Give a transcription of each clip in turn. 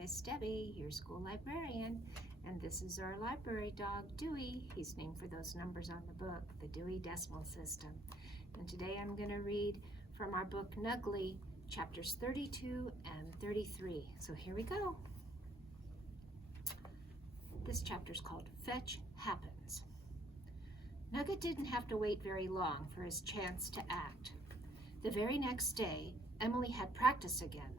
Miss Debbie, your school librarian, and this is our library dog, Dewey. He's named for those numbers on the book, the Dewey Decimal System. And today I'm going to read from our book, Nugly, chapters 32 and 33. So here we go. This chapter is called Fetch Happens. Nugget didn't have to wait very long for his chance to act. The very next day, Emily had practice again.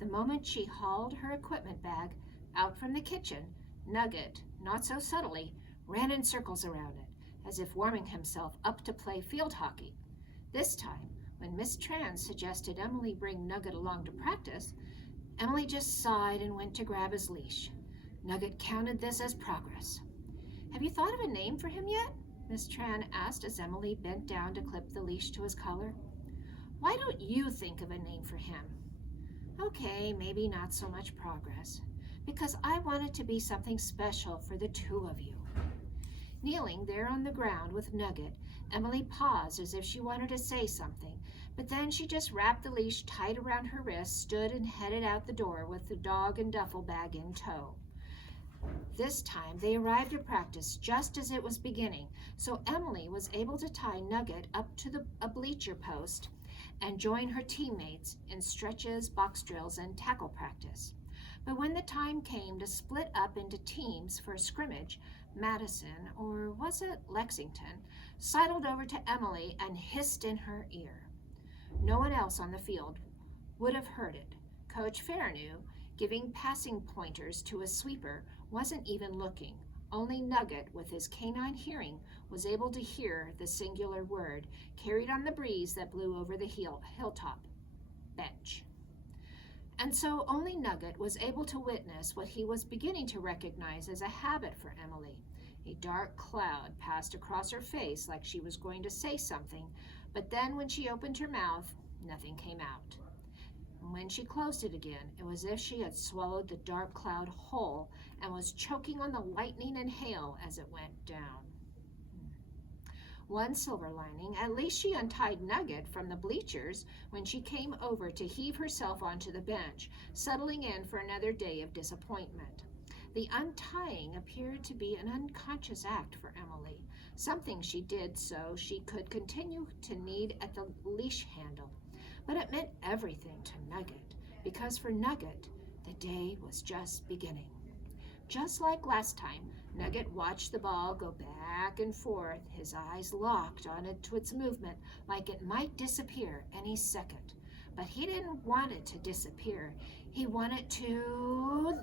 The moment she hauled her equipment bag out from the kitchen, Nugget, not so subtly, ran in circles around it, as if warming himself up to play field hockey. This time, when Miss Tran suggested Emily bring Nugget along to practice, Emily just sighed and went to grab his leash. Nugget counted this as progress. "Have you thought of a name for him yet?" Miss Tran asked as Emily bent down to clip the leash to his collar. "Why don't you think of a name for him?" "Okay, maybe not so much progress, because I want it to be something special for the two of you." Kneeling there on the ground with Nugget, Emily paused as if she wanted to say something, but then she just wrapped the leash tight around her wrist, stood and headed out the door with the dog and duffel bag in tow. This time they arrived at practice just as it was beginning, so Emily was able to tie Nugget up to a bleacher post and join her teammates in stretches, box drills, and tackle practice. But when the time came to split up into teams for a scrimmage, Madison, or was it Lexington, sidled over to Emily and hissed in her ear. No one else on the field would have heard it. Coach Fairnew, giving passing pointers to a sweeper, wasn't even looking. Only Nugget, with his canine hearing, was able to hear the singular word, carried on the breeze that blew over the hilltop: bench. And so only Nugget was able to witness what he was beginning to recognize as a habit for Emily. A dark cloud passed across her face like she was going to say something, but then when she opened her mouth, nothing came out. And when she closed it again, it was as if she had swallowed the dark cloud whole and was choking on the lightning and hail as it went down. One silver lining, at least she untied Nugget from the bleachers when she came over to heave herself onto the bench, settling in for another day of disappointment. The untying appeared to be an unconscious act for Emily, something she did so she could continue to knead at the leash handle. But it meant everything to Nugget, because for Nugget, the day was just beginning. Just like last time, Nugget watched the ball go back and forth, his eyes locked on it to its movement like it might disappear any second. But he didn't want it to disappear. He wanted to...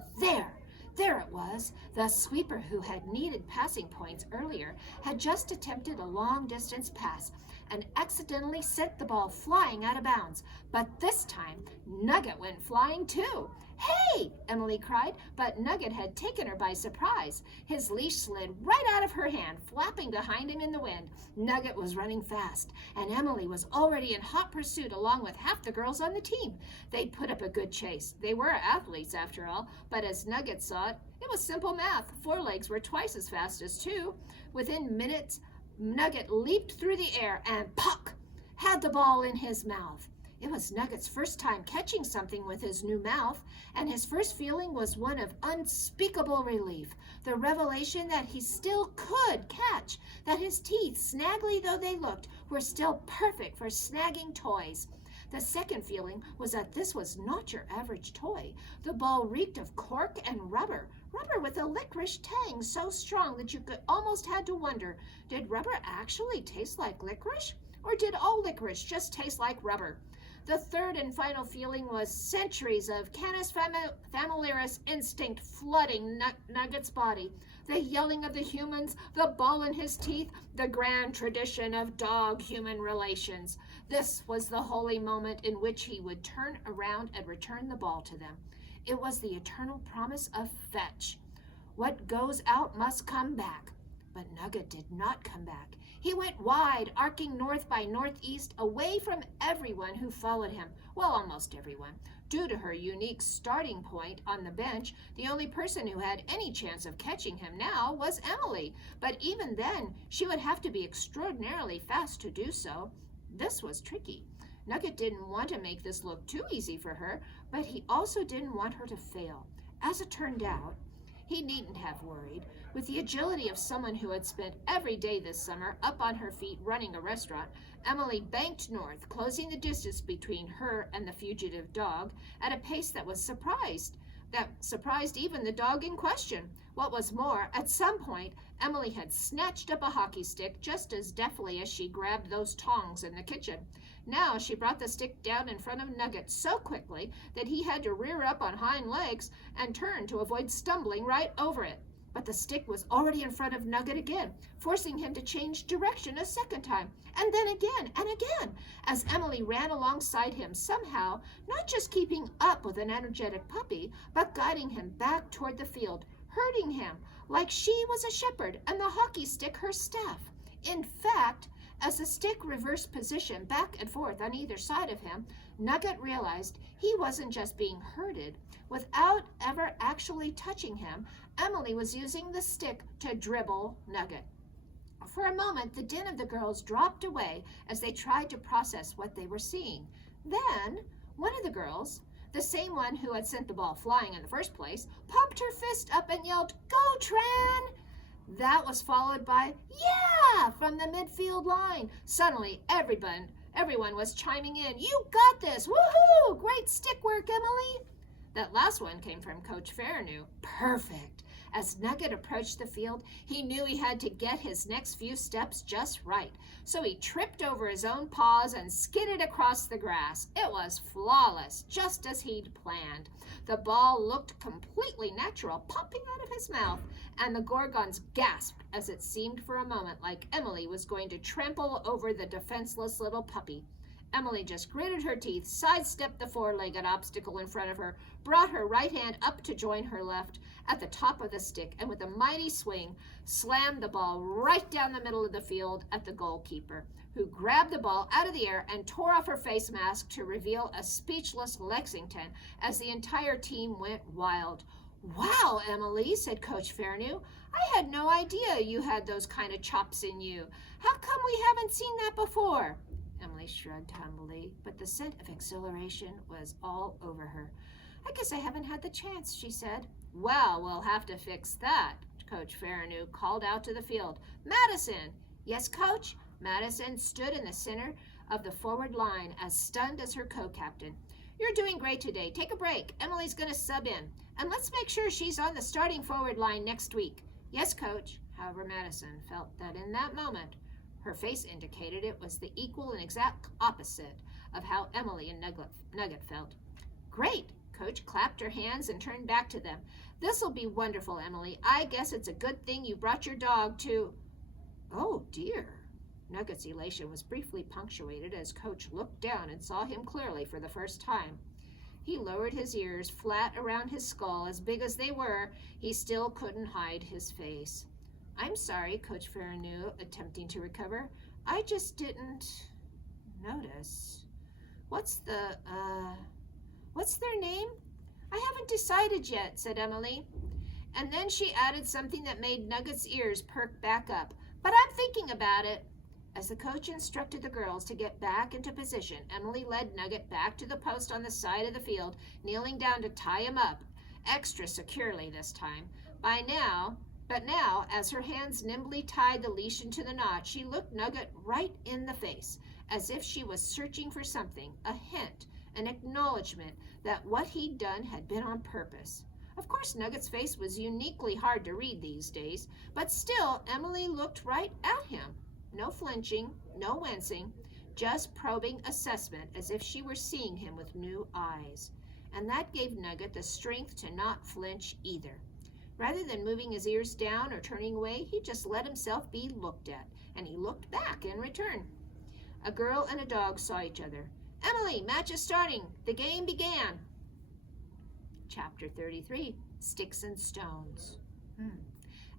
There it was. The sweeper who had needed passing points earlier had just attempted a long-distance pass and accidentally sent the ball flying out of bounds. But this time, Nugget went flying too. "Hey!" Emily cried, but Nugget had taken her by surprise. His leash slid right out of her hand, flapping behind him in the wind. Nugget was running fast, and Emily was already in hot pursuit along with half the girls on the team. They put up a good chase. They were athletes, after all, but as Nugget saw it, it was simple math. 4 legs were twice as fast as 2. Within minutes, Nugget leaped through the air and, pock, had the ball in his mouth. It was Nugget's first time catching something with his new mouth, and his first feeling was one of unspeakable relief. The revelation that he still could catch, that his teeth, snaggly though they looked, were still perfect for snagging toys. The second feeling was that this was not your average toy. The ball reeked of cork and rubber with a licorice tang so strong that you could almost had to wonder, did rubber actually taste like licorice? Or did all licorice just taste like rubber? The third and final feeling was centuries of Canis familiaris instinct flooding Nugget's body. The yelling of the humans, the ball in his teeth, the grand tradition of dog-human relations. This was the holy moment in which he would turn around and return the ball to them. It was the eternal promise of fetch. What goes out must come back. But Nugget did not come back. He went wide, arcing north by northeast, away from everyone who followed him. Well, almost everyone. Due to her unique starting point on the bench, the only person who had any chance of catching him now was Emily. But even then, she would have to be extraordinarily fast to do so. This was tricky. Nugget didn't want to make this look too easy for her, but he also didn't want her to fail. As it turned out, he needn't have worried. With the agility of someone who had spent every day this summer up on her feet running a restaurant, Emily banked north, closing the distance between her and the fugitive dog at a pace that surprised even the dog in question. What was more, at some point, Emily had snatched up a hockey stick just as deftly as she grabbed those tongs in the kitchen. Now she brought the stick down in front of Nugget so quickly that he had to rear up on hind legs and turn to avoid stumbling right over it. But the stick was already in front of Nugget again, forcing him to change direction a second time, and then again and again, as Emily ran alongside him, somehow not just keeping up with an energetic puppy, but guiding him back toward the field, herding him like she was a shepherd and the hockey stick her staff. In fact, as the stick reversed position back and forth on either side of him, Nugget realized he wasn't just being herded. Without ever actually touching him, Emily was using the stick to dribble Nugget. For a moment, the din of the girls dropped away as they tried to process what they were seeing. Then, one of the girls, the same one who had sent the ball flying in the first place, pumped her fist up and yelled, "Go, Tran!" That was followed by, "Yeah!" from the midfield line. Suddenly, everyone was chiming in. "You got this! Woohoo! Great stick work, Emily!" That last one came from Coach Farrenew. Perfect! As Nugget approached the field, he knew he had to get his next few steps just right. So he tripped over his own paws and skidded across the grass. It was flawless, just as he'd planned. The ball looked completely natural, popping out of his mouth, and the Gorgons gasped as it seemed for a moment like Emily was going to trample over the defenseless little puppy. Emily just gritted her teeth, sidestepped the four-legged obstacle in front of her, brought her right hand up to join her left at the top of the stick, and with a mighty swing, slammed the ball right down the middle of the field at the goalkeeper, who grabbed the ball out of the air and tore off her face mask to reveal a speechless Lexington as the entire team went wild. "Wow, Emily," said Coach Farrenew. "I had no idea you had those kind of chops in you. How come we haven't seen that before?" Emily shrugged humbly, but the scent of exhilaration was all over her. "I guess I haven't had the chance," she said. "Well, we'll have to fix that," Coach Farrenew called out to the field. "Madison!" "Yes, Coach?" Madison stood in the center of the forward line, as stunned as her co-captain. "You're doing great today. Take a break. Emily's going to sub in. And let's make sure she's on the starting forward line next week." "Yes, Coach." However, Madison felt that in that moment, her face indicated it was the equal and exact opposite of how Emily and Nugget felt. "Great!" Coach clapped her hands and turned back to them. "This'll be wonderful, Emily. I guess it's a good thing you brought your dog to—" "Oh, dear." Nugget's elation was briefly punctuated as Coach looked down and saw him clearly for the first time. He lowered his ears flat around his skull. As big as they were, he still couldn't hide his face. "I'm sorry," Coach Farrenew, attempting to recover. "I just didn't notice. What's their name?" "I haven't decided yet," said Emily. And then she added something that made Nugget's ears perk back up. "But I'm thinking about it." As the coach instructed the girls to get back into position, Emily led Nugget back to the post on the side of the field, kneeling down to tie him up, extra securely this time. But now, as her hands nimbly tied the leash into the knot, she looked Nugget right in the face, as if she was searching for something, a hint, an acknowledgement that what he'd done had been on purpose. Of course, Nugget's face was uniquely hard to read these days, but still, Emily looked right at him. No flinching, no wincing, just probing assessment as if she were seeing him with new eyes. And that gave Nugget the strength to not flinch either. Rather than moving his ears down or turning away, he just let himself be looked at, and he looked back in return. A girl and a dog saw each other. "Emily, match is starting. The game began." Chapter 33, Sticks and Stones.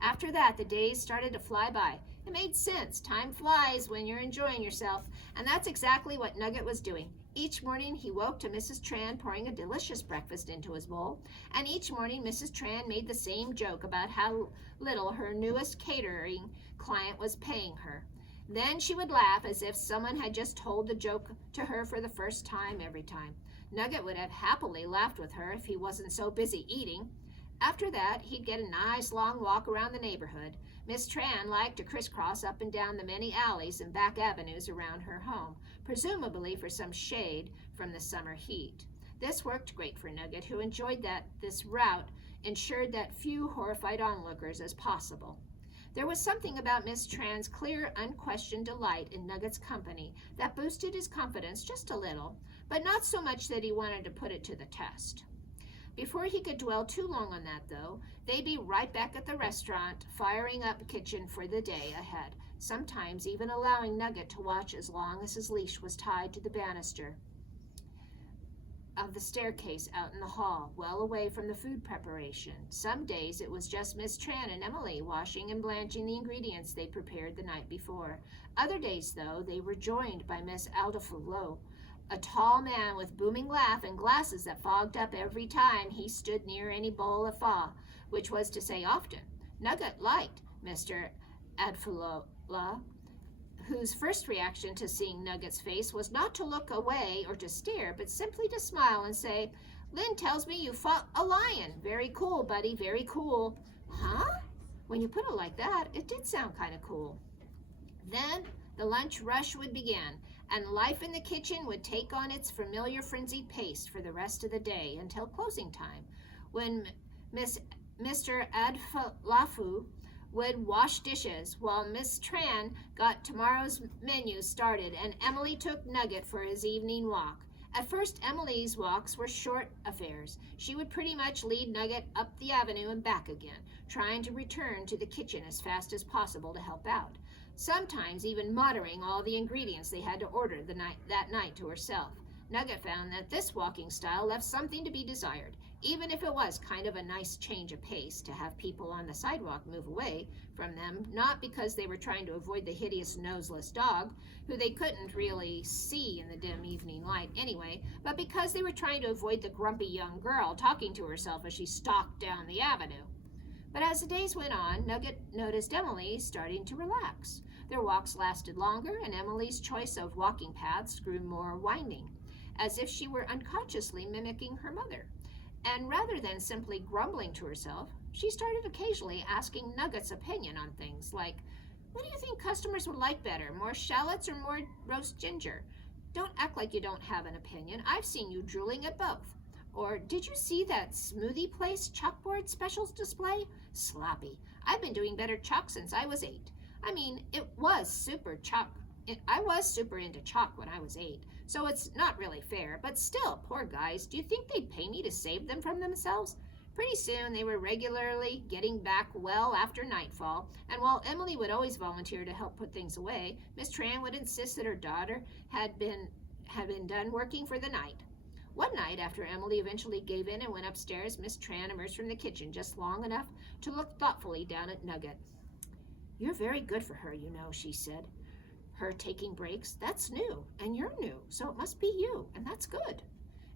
After that, the days started to fly by. It made sense. Time flies when you're enjoying yourself, and that's exactly what Nugget was doing. Each morning he woke to Mrs. Tran pouring a delicious breakfast into his bowl, and each morning Mrs. Tran made the same joke about how little her newest catering client was paying her. Then she would laugh as if someone had just told the joke to her for the first time every time. Nugget would have happily laughed with her if he wasn't so busy eating. After that, he'd get a nice long walk around the neighborhood. Miss Tran liked to crisscross up and down the many alleys and back avenues around her home, presumably for some shade from the summer heat. This worked great for Nugget, who enjoyed that this route ensured that few horrified onlookers as possible. There was something about Miss Tran's clear, unquestioned delight in Nugget's company that boosted his confidence just a little, but not so much that he wanted to put it to the test. Before he could dwell too long on that, though, they'd be right back at the restaurant, firing up the kitchen for the day ahead, sometimes even allowing Nugget to watch as long as his leash was tied to the banister of the staircase out in the hall, well away from the food preparation. Some days it was just Miss Tran and Emily washing and blanching the ingredients they prepared the night before. Other days, though, they were joined by Miss Aldefouleau, a tall man with booming laugh and glasses that fogged up every time he stood near any bowl of pho, which was to say often. Nugget liked Mr. Adfouleau, whose first reaction to seeing Nugget's face was not to look away or to stare, but simply to smile and say, "Lynn tells me you fought a lion. Very cool, buddy, very cool." Huh? When you put it like that, it did sound kind of cool. Then the lunch rush would begin, and life in the kitchen would take on its familiar frenzied pace for the rest of the day until closing time, when Mr. Adfalafu would wash dishes while Miss Tran got tomorrow's menu started and Emily took Nugget for his evening walk. At first, Emily's walks were short affairs. She would pretty much lead Nugget up the avenue and back again, trying to return to the kitchen as fast as possible to help out, sometimes even muttering all the ingredients they had to order that night to herself. Nugget found that this walking style left something to be desired, even if it was kind of a nice change of pace to have people on the sidewalk move away from them, not because they were trying to avoid the hideous noseless dog, who they couldn't really see in the dim evening light anyway, but because they were trying to avoid the grumpy young girl talking to herself as she stalked down the avenue. But as the days went on, Nugget noticed Emily starting to relax. Their walks lasted longer, and Emily's choice of walking paths grew more winding, as if she were unconsciously mimicking her mother. And rather than simply grumbling to herself, she started occasionally asking Nugget's opinion on things like, "What do you think customers would like better, more shallots or more roast ginger? Don't act like you don't have an opinion. I've seen you drooling at both." Or, "Did you see that smoothie place chalkboard specials display? Sloppy. I've been doing better chalk since I was 8. I mean, I was super into chalk when I was 8, so it's not really fair, but still, poor guys, do you think they'd pay me to save them from themselves?" Pretty soon they were regularly getting back well after nightfall, and while Emily would always volunteer to help put things away, Miss Tran would insist that her daughter had been done working for the night. One night, after Emily eventually gave in and went upstairs, Miss Tran emerged from the kitchen just long enough to look thoughtfully down at Nugget. "You're very good for her, you know," she said. "Her taking breaks, that's new, and you're new, so it must be you, and that's good."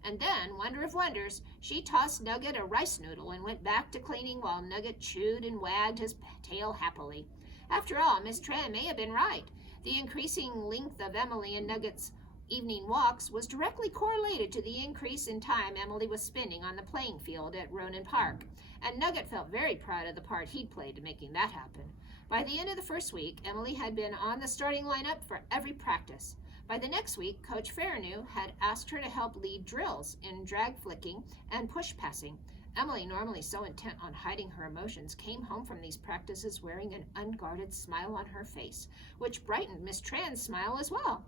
And then, wonder of wonders, she tossed Nugget a rice noodle and went back to cleaning while Nugget chewed and wagged his tail happily. After all, Miss Tran may have been right. The increasing length of Emily and Nugget's evening walks was directly correlated to the increase in time Emily was spending on the playing field at Ronan Park, and Nugget felt very proud of the part he'd played in making that happen. By the end of the first week, Emily had been on the starting lineup for every practice. By the next week, Coach Farranew had asked her to help lead drills in drag flicking and push passing. Emily, normally so intent on hiding her emotions, came home from these practices wearing an unguarded smile on her face, which brightened Miss Tran's smile as well.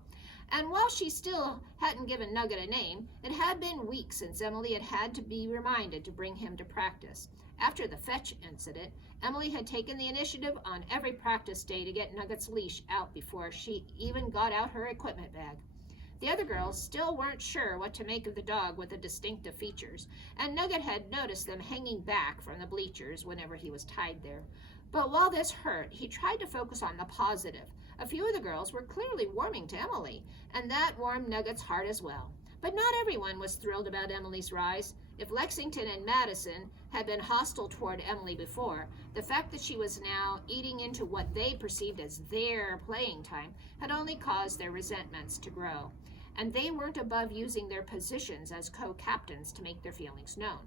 And while she still hadn't given Nugget a name, it had been weeks since Emily had to be reminded to bring him to practice. After the fetch incident, Emily had taken the initiative on every practice day to get Nugget's leash out before she even got out her equipment bag. The other girls still weren't sure what to make of the dog with the distinctive features, and Nugget had noticed them hanging back from the bleachers whenever he was tied there. But while this hurt, he tried to focus on the positive. A few of the girls were clearly warming to Emily, and that warmed Nugget's heart as well. But not everyone was thrilled about Emily's rise. If Lexington and Madison had been hostile toward Emily before, the fact that she was now eating into what they perceived as their playing time had only caused their resentments to grow, and they weren't above using their positions as co-captains to make their feelings known.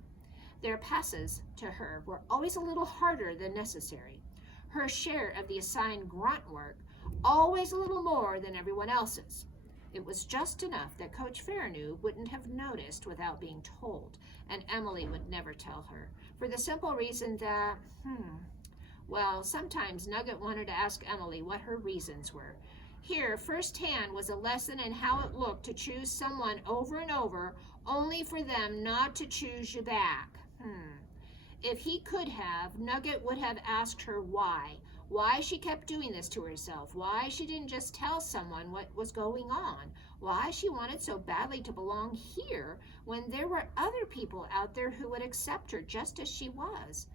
Their passes to her were always a little harder than necessary. Her share of the assigned grunt work always a little more than everyone else's. It was just enough that Coach Fairnew wouldn't have noticed without being told, and Emily would never tell her, for the simple reason that, well, sometimes Nugget wanted to ask Emily what her reasons were. Here, firsthand, was a lesson in how it looked to choose someone over and over, only for them not to choose you back. If he could have, Nugget would have asked her why she kept doing this to herself, why she didn't just tell someone what was going on, why she wanted so badly to belong here when there were other people out there who would accept her just as she was.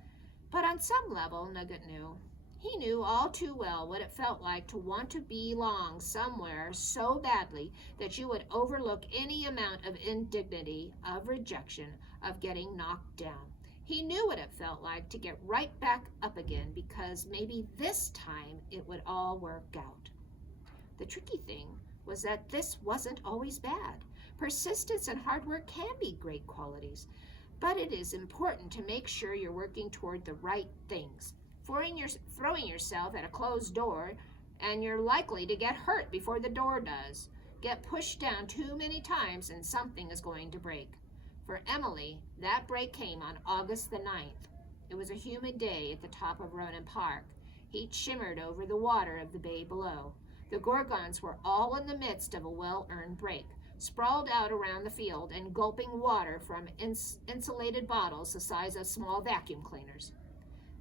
But on some level, Nugget knew. He knew all too well what it felt like to want to belong somewhere so badly that you would overlook any amount of indignity, of rejection, of getting knocked down. He knew what it felt like to get right back up again because maybe this time it would all work out. The tricky thing was that this wasn't always bad. Persistence and hard work can be great qualities, but it is important to make sure you're working toward the right things. Throwing yourself at a closed door, and you're likely to get hurt before the door does. Get pushed down too many times and something is going to break. For Emily, that break came on August the 9th. It was a humid day at the top of Ronan Park. Heat shimmered over the water of the bay below. The Gorgons were all in the midst of a well-earned break, sprawled out around the field and gulping water from insulated bottles the size of small vacuum cleaners.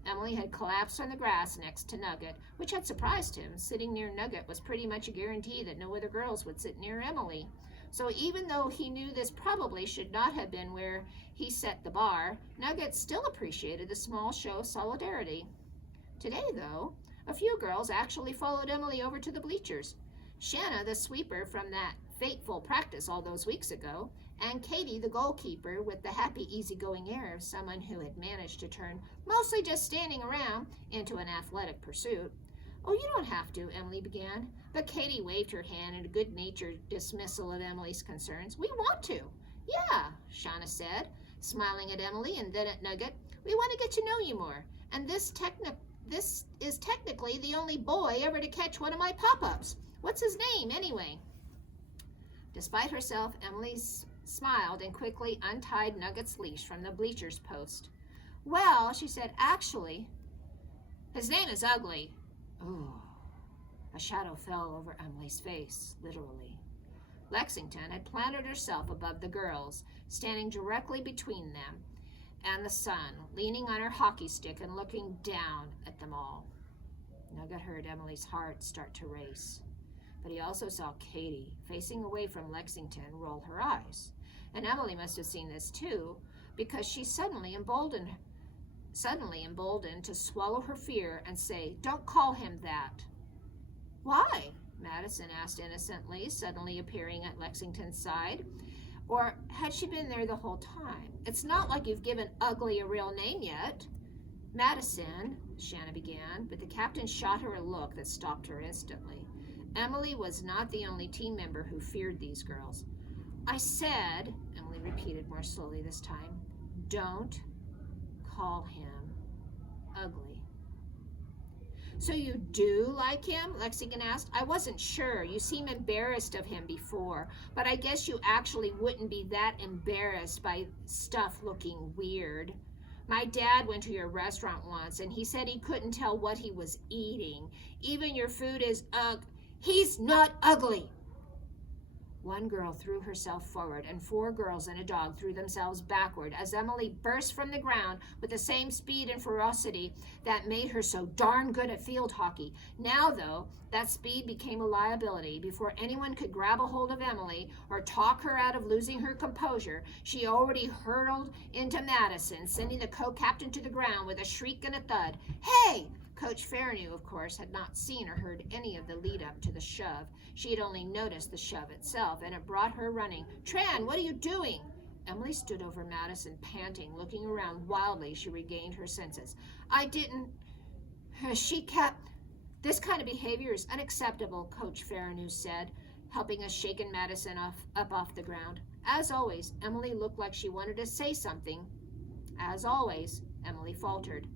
Emily had collapsed on the grass next to Nugget, which had surprised him. Sitting near Nugget was pretty much a guarantee that no other girls would sit near Emily. So even though he knew this probably should not have been where he set the bar, Nugget still appreciated the small show of solidarity. Today, though, a few girls actually followed Emily over to the bleachers. Shanna, the sweeper from that fateful practice all those weeks ago, and Katie, the goalkeeper, with the happy, easygoing air of someone who had managed to turn mostly just standing around into an athletic pursuit. "Oh, you don't have to," Emily began, but Katie waved her hand in a good-natured dismissal of Emily's concerns. "We want to." "Yeah," Shauna said, smiling at Emily and then at Nugget. "We want to get to know you more, and this is technically the only boy ever to catch one of my pop-ups. What's his name, anyway?" Despite herself, Emily smiled and quickly untied Nugget's leash from the bleacher's post. "Well," she said, "actually, his name is Ugly." Ooh. A shadow fell over Emily's face, literally. Lexington had planted herself above the girls, standing directly between them and the sun, leaning on her hockey stick and looking down at them all. Nugget heard Emily's heart start to race, but he also saw Katie, facing away from Lexington, roll her eyes. And Emily must have seen this too, because she suddenly emboldened to swallow her fear and say, "Don't call him that." "Why?" Madison asked innocently, suddenly appearing at Lexington's side. Or had she been there the whole time? "It's not like you've given Ugly a real name yet." "Madison," Shanna began, but the captain shot her a look that stopped her instantly. Emily was not the only team member who feared these girls. "I said," Emily repeated more slowly this time, "don't call him Ugly." "So you do like him?" Lexington asked. "I wasn't sure. You seem embarrassed of him before, but I guess you actually wouldn't be that embarrassed by stuff looking weird. My dad went to your restaurant once, and he said he couldn't tell what he was eating. Even your food is He's not ugly." One girl threw herself forward, and 4 girls and a dog threw themselves backward as Emily burst from the ground with the same speed and ferocity that made her so darn good at field hockey. Now, though, that speed became a liability. Before anyone could grab a hold of Emily or talk her out of losing her composure, she already hurtled into Madison, sending the co-captain to the ground with a shriek and a thud. "Hey!" Coach Fairnew, of course, had not seen or heard any of the lead-up to the shove. She had only noticed the shove itself, and it brought her running. "Tran, what are you doing?" Emily stood over Madison, panting, looking around wildly. She regained her senses. "I didn't..." She kept... "This kind of behavior is unacceptable," Coach Fairnew said, helping a shaken Madison up off the ground. As always, Emily looked like she wanted to say something, As always, Emily faltered.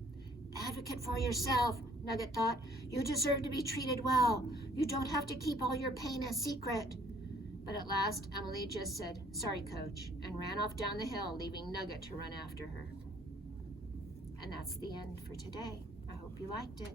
Advocate for yourself, Nugget thought. You deserve to be treated well. You don't have to keep all your pain a secret. But at last, Emily just said, sorry, Coach, and ran off down the hill, leaving Nugget to run after her. And that's the end for today. I hope you liked it.